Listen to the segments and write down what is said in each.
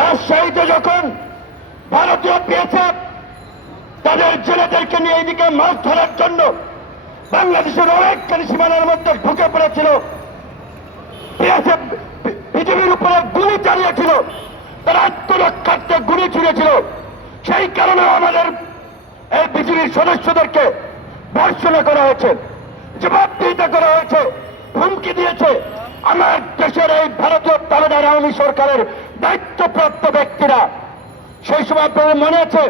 রাজশাহীতে যখন ভারতীয় পিএসএফ তাদের জেলেদেরকে নিয়ে এইদিকে মাছ ধরার জন্য বাংলাদেশের অনেকখানি সীমানার মধ্যে ঢুকে পড়েছিল বিজেপির উপরে গুলি চালিয়েছিল, তারা আত্মরক্ষার্থে গুলি ছুড়েছিল। সেই কারণে আমাদের এই বিজেপির সদস্যদেরকে ধর্ষণা করা হয়েছে জবাবদিহিতা করা হয়েছে, হুমকি দিয়েছে। আমার দেশের এই ভারতীয় তালেদার আওয়ামী সরকারের দায়িত্বপ্রাপ্ত ব্যক্তিরা, সেই সময় আপনাদের মনে আছে,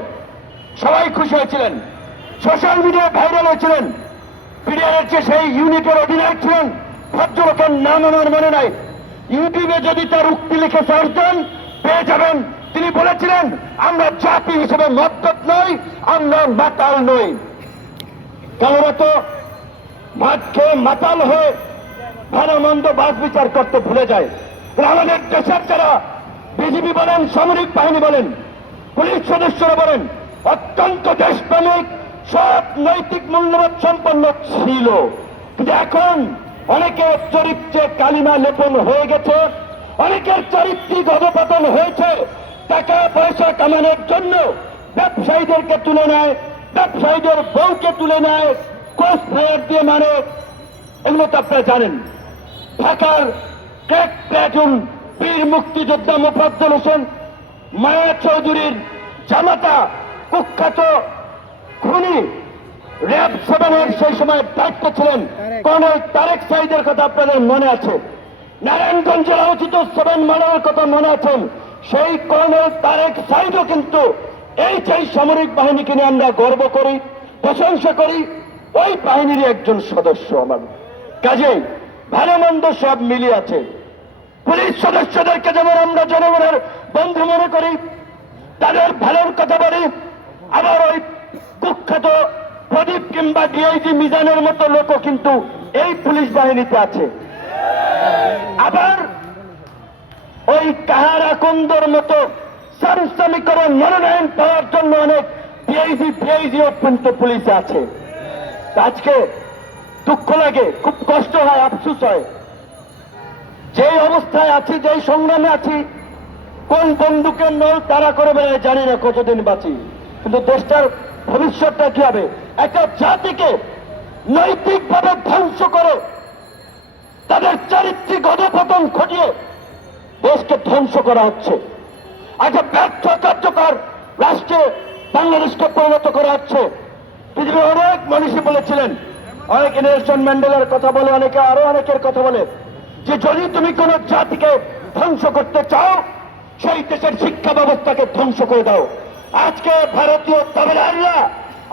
সবাই খুশি হয়েছিলেন সোশ্যাল মিডিয়ায় ভাইরাল হয়েছিলেন পিডিআরের যে সেই ইউনিটের অধিনায়ক ছিলেন, ভদ্রলোকের নাম আমার মনে নাই। ইউটিউবে যদি তার উক্তি লিখে সার্চ দেন, পেয়ে যাবেন। তিনি বলেছিলেন, আমরা জাতি হিসেবে মদ্যপ নই, আমরা মাতাল নই। কারণ তো মাঠ খেয়ে মাতাল হয়ে ভালো মন্দ বাস বিচার করতে ভুলে যায়। আমাদের দেশের যারা বিজেপি বলেন, সামরিক বাহিনী বলেন, পুলিশ সদস্যরা বলেন, অত্যন্ত দেশপ্রেমিক, সব নৈতিক মূল্যবোধ সম্পন্ন ছিল। কিন্তু এখন অনেকের চরিত্রে কালিমা লেপন হয়ে গেছে, অনেকের চারিত্রিক অধপতন হয়েছে। টাকা, পয়সা কামানোর জন্য ব্যবসায়ীদেরকে তুলে নেয়, ব্যবসায়ীদের বউকে তুলে নেয় কোষ ফায়ার দিয়ে মানে এগুলো তো আপনারা জানেন। ঢাকার ক্র্যাক প্লাটুন বীর মুক্তিযোদ্ধা মোফাজ্জল হোসেন মায়া চৌধুরীর জামাতা কুখ্যাত খুনি র্যাব সেভেনের সেই সময় দায়িত্ব ছিলেন কর্নেল তারেক সাইদের কথা আপনাদের মনে আছে। নারায়ণগঞ্জের আলোচিত সেভেন মানের কথা মনে আছেন। সেই কর্নেল তারেক সাইদও কিন্তু এই সেই সামরিক বাহিনীকে নিয়ে আমরা গর্ব করি প্রশংসা করি। ওই বাহিনীর একজন সদস্য আমার। কাজেই ভালো মন্দ সব মিলিয়ে আছে পুলিশ সদস্যদেরকে যেমন আমরা জনগণের বন্ধু মনে করি, তাদের ভালোর কথা বলি, আবার ওই কুখ্যাত প্রদীপ কিংবা ডিআইজি মিজানের মতো লোকও কিন্তু এই পুলিশ বাহিনীতে আছে। আবার ওই কাহারা কুন্দর মতো সামসামি করে মনোনয়ন পাওয়ার জন্য অনেক ডিআইজি ডিআইজি অত্যন্ত পুলিশ আছে। আজকে দুঃখ লাগে, খুব কষ্ট হয়, আফসুস হয়। যে অবস্থায় আছি, যেই সংগ্রামে আছি, কোন বন্দুকের নল তারা করে বেড়ায় জানি না কতদিন বাঁচি। কিন্তু দেশটার ভবিষ্যৎটা কি হবে? একটা জাতিকে নৈতিকভাবে ধ্বংস করে, তাদের চারিত্রিক অধপতন ঘটিয়ে দেশকে ধ্বংস করা হচ্ছে। একটা ব্যর্থ কার্যকর রাষ্ট্রে বাংলাদেশকে পরিণত করা হচ্ছে। পৃথিবীর অনেক মানুষই বলেছিলেন অনেকে নেলসন ম্যান্ডেলার কথা বলে, অনেকে আরও অনেকের কথা বলে যে যদি তুমি কোন জাতিকে ধ্বংস করতে চাও, সেই দেশের শিক্ষা ব্যবস্থাকে ধ্বংস করে দাও। আজকে ভারতীয় তামিলনাড়ুরা